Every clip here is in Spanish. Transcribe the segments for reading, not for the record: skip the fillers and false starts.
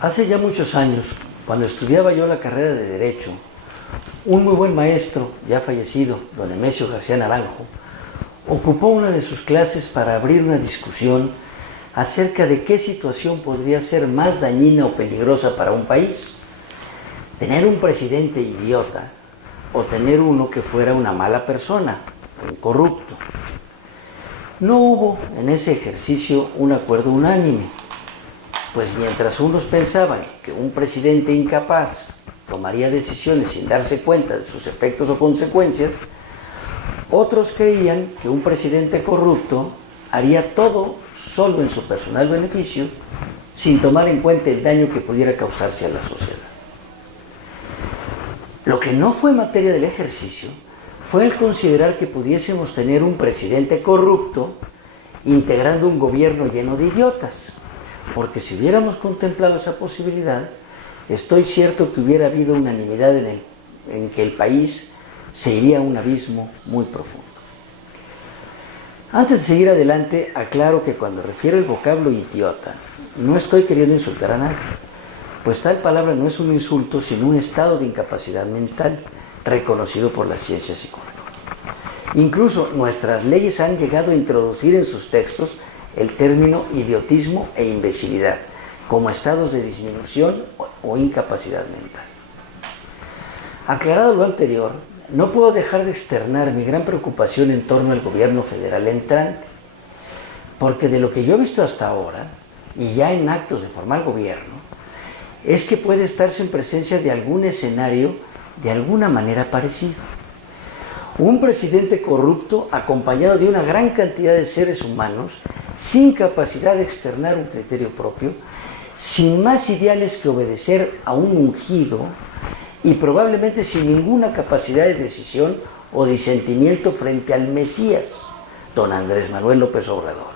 Hace ya muchos años, cuando estudiaba yo la carrera de Derecho, un muy buen maestro, ya fallecido, don Nemesio García Naranjo, ocupó una de sus clases para abrir una discusión acerca de qué situación podría ser más dañina o peligrosa para un país: tener un presidente idiota o tener uno que fuera una mala persona, un corrupto. No hubo en ese ejercicio un acuerdo unánime, pues mientras unos pensaban que un presidente incapaz tomaría decisiones sin darse cuenta de sus efectos o consecuencias, otros creían que un presidente corrupto haría todo solo en su personal beneficio, sin tomar en cuenta el daño que pudiera causarse a la sociedad. Lo que no fue materia del ejercicio fue el considerar que pudiésemos tener un presidente corrupto integrando un gobierno lleno de idiotas, porque si hubiéramos contemplado esa posibilidad, estoy cierto que hubiera habido unanimidad en que el país se iría a un abismo muy profundo. Antes de seguir adelante, aclaro que cuando refiero el vocablo idiota, no estoy queriendo insultar a nadie, pues tal palabra no es un insulto, sino un estado de incapacidad mental reconocido por la ciencia psicológica. Incluso nuestras leyes han llegado a introducir en sus textos el término idiotismo e imbecilidad como estados de disminución o incapacidad mental. Aclarado lo anterior, no puedo dejar de externar mi gran preocupación en torno al gobierno federal entrante, porque de lo que yo he visto hasta ahora, y ya en actos de formal gobierno, es que puede estarse en presencia de algún escenario de alguna manera parecido. Un presidente corrupto acompañado de una gran cantidad de seres humanos sin capacidad de externar un criterio propio, sin más ideales que obedecer a un ungido y probablemente sin ninguna capacidad de decisión o disentimiento frente al Mesías, don Andrés Manuel López Obrador.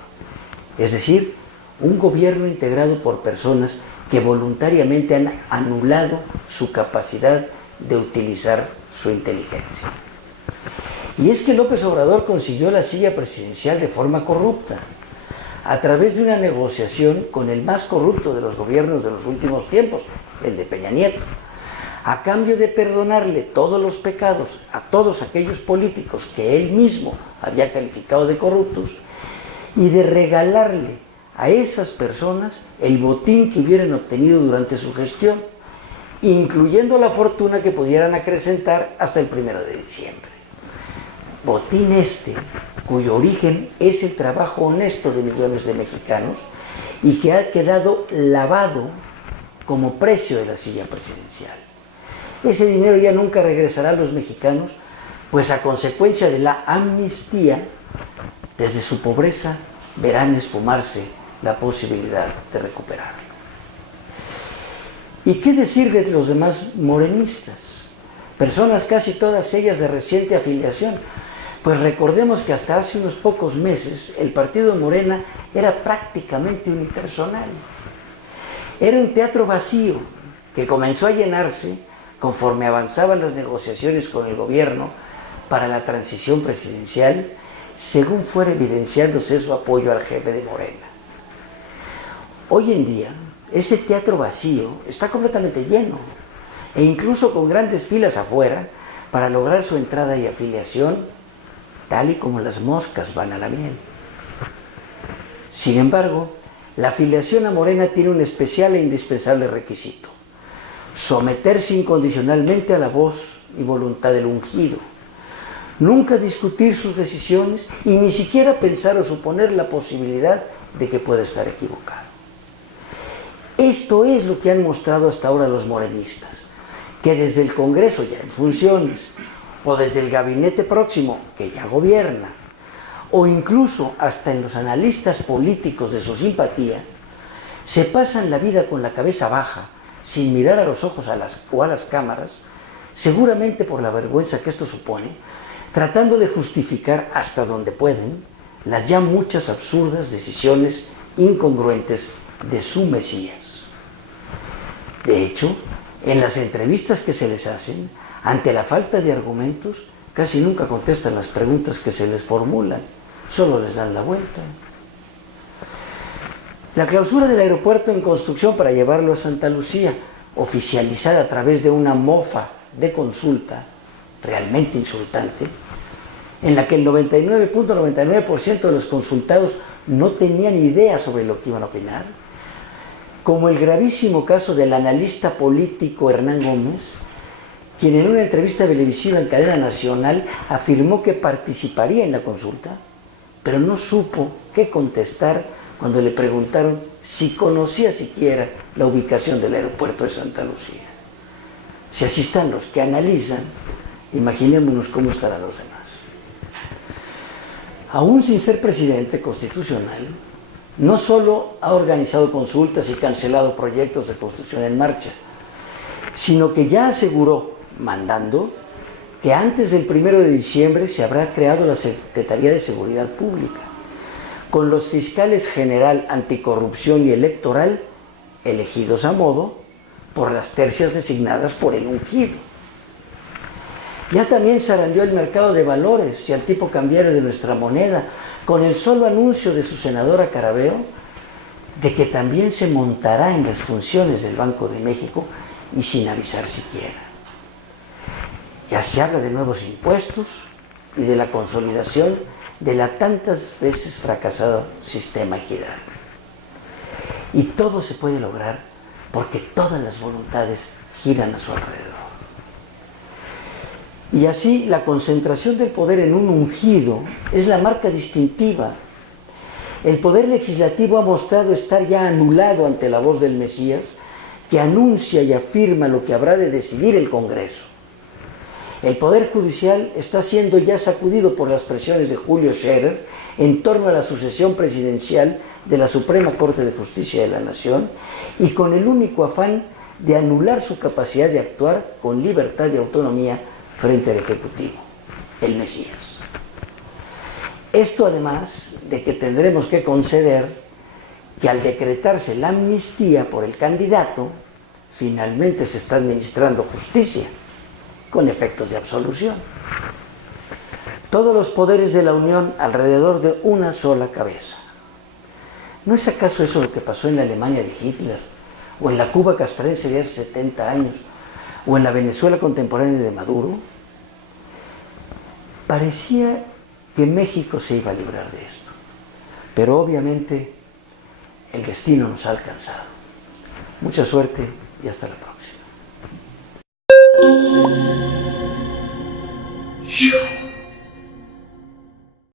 Es decir, un gobierno integrado por personas que voluntariamente han anulado su capacidad de utilizar su inteligencia. Y es que López Obrador consiguió la silla presidencial de forma corrupta, a través de una negociación con el más corrupto de los gobiernos de los últimos tiempos, el de Peña Nieto, a cambio de perdonarle todos los pecados a todos aquellos políticos que él mismo había calificado de corruptos y de regalarle a esas personas el botín que hubieran obtenido durante su gestión, incluyendo la fortuna que pudieran acrecentar hasta el 1 de diciembre. Botín cuyo origen es el trabajo honesto de millones de mexicanos y que ha quedado lavado como precio de la silla presidencial. Ese dinero ya nunca regresará a los mexicanos, pues a consecuencia de la amnistía, desde su pobreza verán esfumarse la posibilidad de recuperarlo. ¿Y qué decir de los demás morenistas? Personas casi todas ellas de reciente afiliación, pues recordemos que hasta hace unos pocos meses el partido de Morena era prácticamente unipersonal. Era un teatro vacío que comenzó a llenarse conforme avanzaban las negociaciones con el gobierno para la transición presidencial, según fuera evidenciándose su apoyo al jefe de Morena. Hoy en día, ese teatro vacío está completamente lleno, e incluso con grandes filas afuera para lograr su entrada y afiliación, tal y como las moscas van a la miel. Sin embargo, la afiliación a Morena tiene un especial e indispensable requisito: someterse incondicionalmente a la voz y voluntad del ungido, nunca discutir sus decisiones y ni siquiera pensar o suponer la posibilidad de que pueda estar equivocado. Esto es lo que han mostrado hasta ahora los morenistas, que desde el Congreso ya en funciones, o desde el gabinete próximo que ya gobierna, o incluso hasta en los analistas políticos de su simpatía, se pasan la vida con la cabeza baja, sin mirar a los ojos o a las cámaras, seguramente por la vergüenza que esto supone, tratando de justificar hasta donde pueden las ya muchas absurdas decisiones incongruentes de su Mesías. De hecho, en las entrevistas que se les hacen, ante la falta de argumentos, casi nunca contestan las preguntas que se les formulan, solo les dan la vuelta. La clausura del aeropuerto en construcción para llevarlo a Santa Lucía, oficializada a través de una mofa de consulta realmente insultante, en la que el 99.99% de los consultados no tenían idea sobre lo que iban a opinar, como el gravísimo caso del analista político Hernán Gómez, quien en una entrevista televisiva en cadena nacional afirmó que participaría en la consulta, pero no supo qué contestar cuando le preguntaron si conocía siquiera la ubicación del aeropuerto de Santa Lucía. Si así están los que analizan, imaginémonos cómo estarán los demás. Aún sin ser presidente constitucional, no solo ha organizado consultas y cancelado proyectos de construcción en marcha, sino que ya aseguró, mandando, que antes del 1 de diciembre se habrá creado la Secretaría de Seguridad Pública, con los fiscales general anticorrupción y electoral elegidos a modo por las tercias designadas por el ungido. Ya también zarandeó el mercado de valores y al tipo cambiario de nuestra moneda, con el solo anuncio de su senadora Carabeo de que también se montará en las funciones del Banco de México y sin avisar siquiera. Ya se habla de nuevos impuestos y de la consolidación de la tantas veces fracasado sistema equidad. Y todo se puede lograr porque todas las voluntades giran a su alrededor. Y así la concentración del poder en un ungido es la marca distintiva. El poder legislativo ha mostrado estar ya anulado ante la voz del Mesías, que anuncia y afirma lo que habrá de decidir el Congreso. El poder judicial está siendo ya sacudido por las presiones de Julio Scherer en torno a la sucesión presidencial de la Suprema Corte de Justicia de la Nación y con el único afán de anular su capacidad de actuar con libertad y autonomía frente al Ejecutivo, el Mesías. Esto además de que tendremos que conceder que al decretarse la amnistía por el candidato, finalmente se está administrando justicia, con efectos de absolución. Todos los poderes de la Unión alrededor de una sola cabeza. ¿No es acaso eso lo que pasó en la Alemania de Hitler, o en la Cuba castrense de hace 70 años, o en la Venezuela contemporánea de Maduro? Parecía que México se iba a librar de esto, pero obviamente el destino nos ha alcanzado. Mucha suerte y hasta la próxima.